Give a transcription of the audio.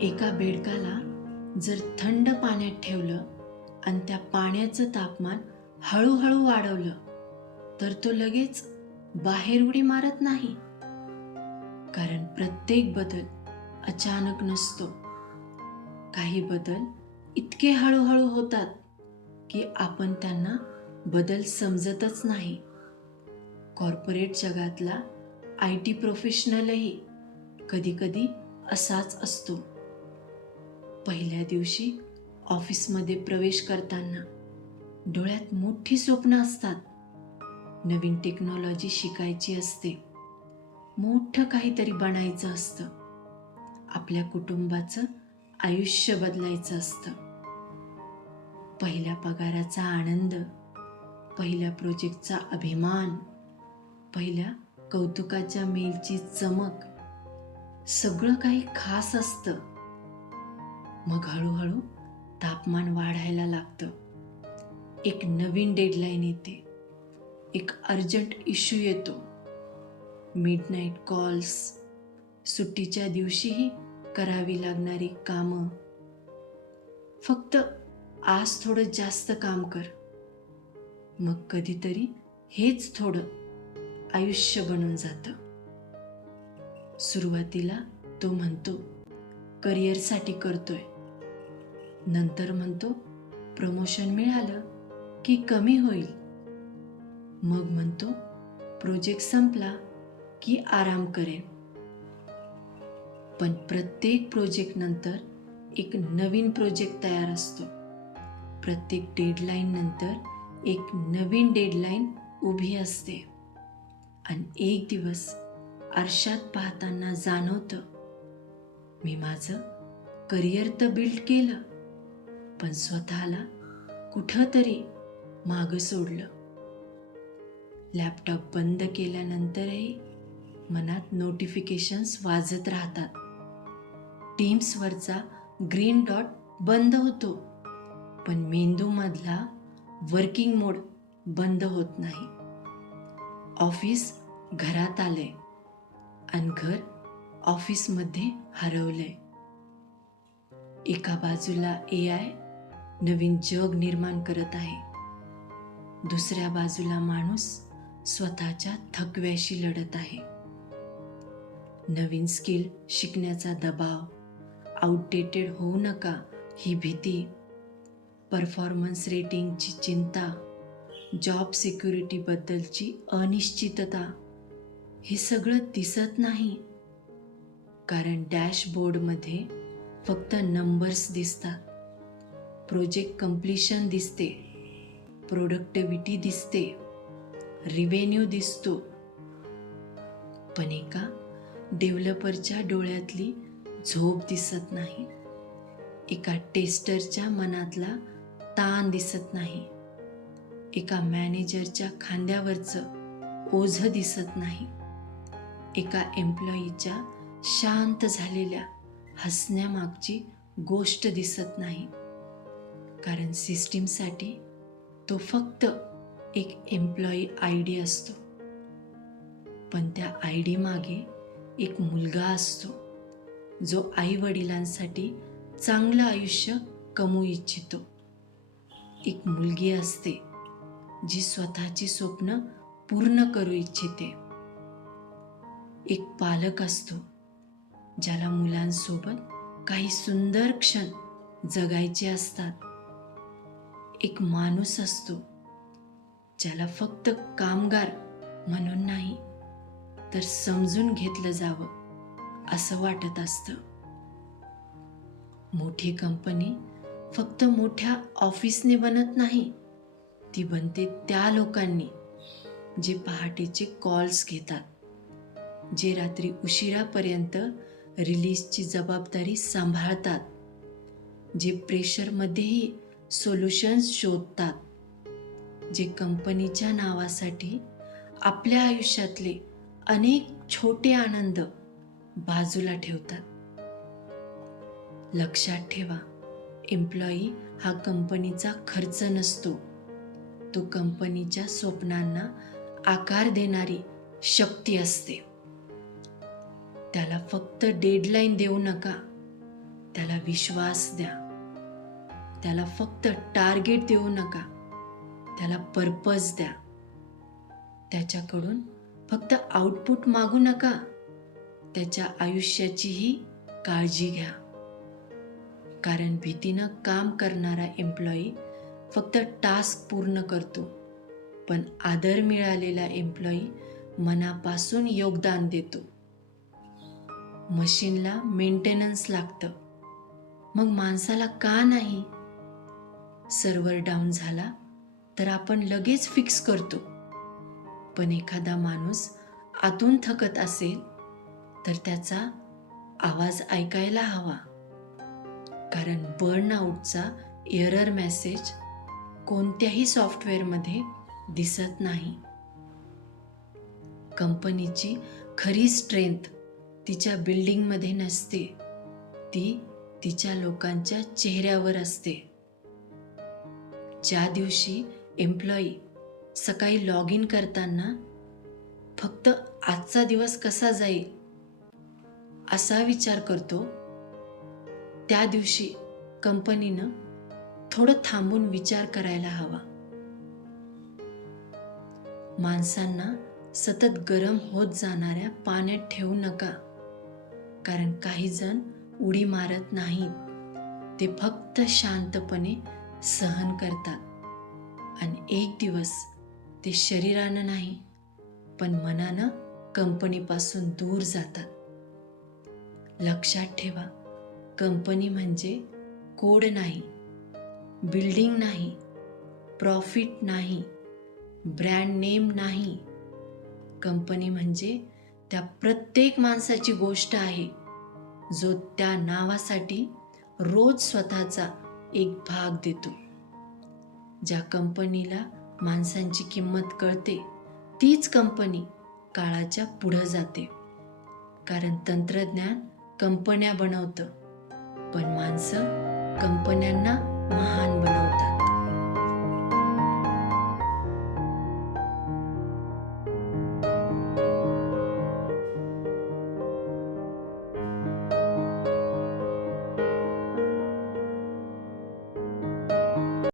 एका बेडकाला जर थंड पाण्यात ठेवलं आणि त्या पाण्याचं तापमान हळूहळू वाढवलं तर तो लगेच बाहेर उडी मारत नाही. कारण प्रत्येक बदल अचानक नसतो. काही बदल इतके हळूहळू होतात की आपण त्यांना बदल समजतच नाही. कॉर्पोरेट जगातला IT प्रोफेशनलही कधी-कधी असाच असतो. पहिल्या दिवशी ऑफिसमध्ये प्रवेश करताना डोळ्यात मोठी स्वप्न असतात. नवीन टेक्नॉलॉजी शिकायची असते, मोठं काहीतरी बनायचं असतं, आपल्या कुटुंबाचं आयुष्य बदलायचं असतं. पहिल्या पगाराचा आनंद, पहिल्या प्रोजेक्टचा अभिमान, पहिल्या कौतुकाच्या मेलची चमक, सगळं काही खास असतं. मग हळूहळू तापमान वाढायला लागतं. एक नवीन डेडलाईन येते, एक अर्जंट इश्यू येतो, मिडनाईट कॉल्स, सुट्टीच्या दिवशीही करावी लागणारी कामं. फक्त आज थोडं जास्त काम कर. मग कधीतरी हेच थोडं आयुष्य बनून जातं. सुरुवातीला तो म्हणतो करिअरसाठी करतोय, नंतर म्हणतो प्रमोशन मिळालं की कमी होईल, मग म्हणतो प्रोजेक्ट संपला की आराम करेन. पण प्रत्येक प्रोजेक्ट नंतर एक नवीन प्रोजेक्ट तयार असतो. प्रत्येक डेडलाईन नंतर एक नवीन डेडलाईन उभी असते. आणि एक दिवस आरशात पाहताना जाणवतं, मी माझं करिअर तर बिल्ड केलं, पण स्वतःला कुठंतरी मागं सोडलं. लॅपटॉप बंद केल्यानंतरही मनात नोटिफिकेशन्स वाजत राहतात. टीम्सवरचा ग्रीन डॉट बंद होतो, पण मेंदूमधला वर्किंग मोड बंद होत नाही. ऑफिस घरात आलंय आणि घर ऑफिसमध्ये हरवलंय. एका बाजूला AI नवीन जग निर्माण करत आहे, दुसऱ्या बाजूला माणूस स्वतःच्या थकव्याशी लढत आहे. नवीन स्किल शिकण्याचा दबाव, आउटडेटेड होऊ नका ही भीती, परफॉर्मन्स रेटिंगची चिंता, जॉब सिक्युरिटीबद्दलची अनिश्चितता, हे सगळं दिसत नाही. कारण डॅशबोर्डमध्ये फक्त नंबर्स दिसतात. प्रोजेक्ट कंप्लीशन दिसते, प्रोडक्टिव्हिटी दिसते, रिव्हेन्यू दिसतो, पण एका डेव्हलपरच्या डोळ्यातली झोप दिसत नाही. एका टेस्टरच्या मनातला ताण दिसत नाही. एका मॅनेजरच्या खांद्यावरचं ओझं दिसत नाही. एका एम्प्लॉईच्या शांत झालेल्या हसण्यामागची गोष्ट दिसत नाही. कारण सिस्टीमसाठी तो फक्त एक एम्प्लॉई ID असतो, पण त्या ID मागे एक मुलगा असतो जो आई वडिलांसाठी चांगलं आयुष्य कमवू इच्छितो. एक मुलगी असते जी स्वतःची स्वप्न पूर्ण करू इच्छिते. एक पालक असतो ज्याला मुलांसोबत काही सुंदर क्षण जगायचे असतात. एक माणूस असतो ज्याला फक्त कामगार म्हणून नाही तर समजून घेतलं जावं असं वाटत असतं. मोठी कंपनी फक्त मोठ्या ऑफिसने बनत नाही, ती बनते त्या लोकांनी जे पहाटेचे कॉल्स घेतात, जे रात्री उशिरापर्यंत रिलीजची जबाबदारी सांभाळतात, जे प्रेशरमध्येही सोल्युशन्स शोधतात, जे कंपनीच्या नावासाठी आपल्या आयुष्यातले अनेक छोटे आनंद बाजूला ठेवतात. लक्षात ठेवा, एम्प्लॉई हा कंपनीचा खर्च नसतो, तो कंपनीच्या स्वप्नांना आकार देणारी शक्ती असते. त्याला फक्त डेडलाईन देऊ नका, त्याला विश्वास द्या. त्याला फक्त टार्गेट देऊ नका, त्याला पर्पज द्या. त्याच्याकडून फक्त आउटपुट मागू नका, त्याच्या आयुष्याचीही काळजी घ्या. कारण भीतीनं काम करणारा एम्प्लॉई फक्त टास्क पूर्ण करतो, पण आदर मिळालेला एम्प्लॉई मनापासून योगदान देतो. मशीनला मेंटेनन्स लागतं, मग माणसाला का नाही? सर्व्हर डाऊन झाला तर आपण लगेच फिक्स करतो, पण एखादा माणूस आतून थकत असेल तर त्याचा आवाज ऐकायला हवा. कारण बर्नआउटचा एरर मेसेज कोणत्याही सॉफ्टवेअरमध्ये दिसत नाही. कंपनीची खरी स्ट्रेंथ तिच्या बिल्डिंगमध्ये नसते, ती तिच्या लोकांच्या चेहऱ्यावर असते. ज्या दिवशी एम्प्लॉई सकाळी लॉग इन करताना फक्त आजचा दिवस कसा जाईल असा विचार करतो, त्या दिवशी कंपनीनं थोडं थांबून विचार करायला हवा. माणसांना सतत गरम होत जाणाऱ्या पाण्यात ठेवू नका, कारण काही जण उडी मारत नाहीत, ते फक्त शांतपणे सहन करतात आणि एक दिवस ते शरीरानं नाही पण मनानं कंपनीपासून दूर जातात. लक्षात ठेवा, कंपनी म्हणजे कोड नाही, बिल्डिंग नाही, प्रॉफिट नाही, ब्रँड नेम नाही. कंपनी म्हणजे त्या प्रत्येक माणसाची गोष्ट आहे जो त्या नावासाठी रोज स्वतःचा एक भाग देतो. ज्या कंपनीला माणसांची किंमत कळते तीच कंपनी काळाच्या पुढं जाते. कारण तंत्रज्ञान कंपन्या बनवतं, पण माणसं कंपन्यांना महान बनवतात.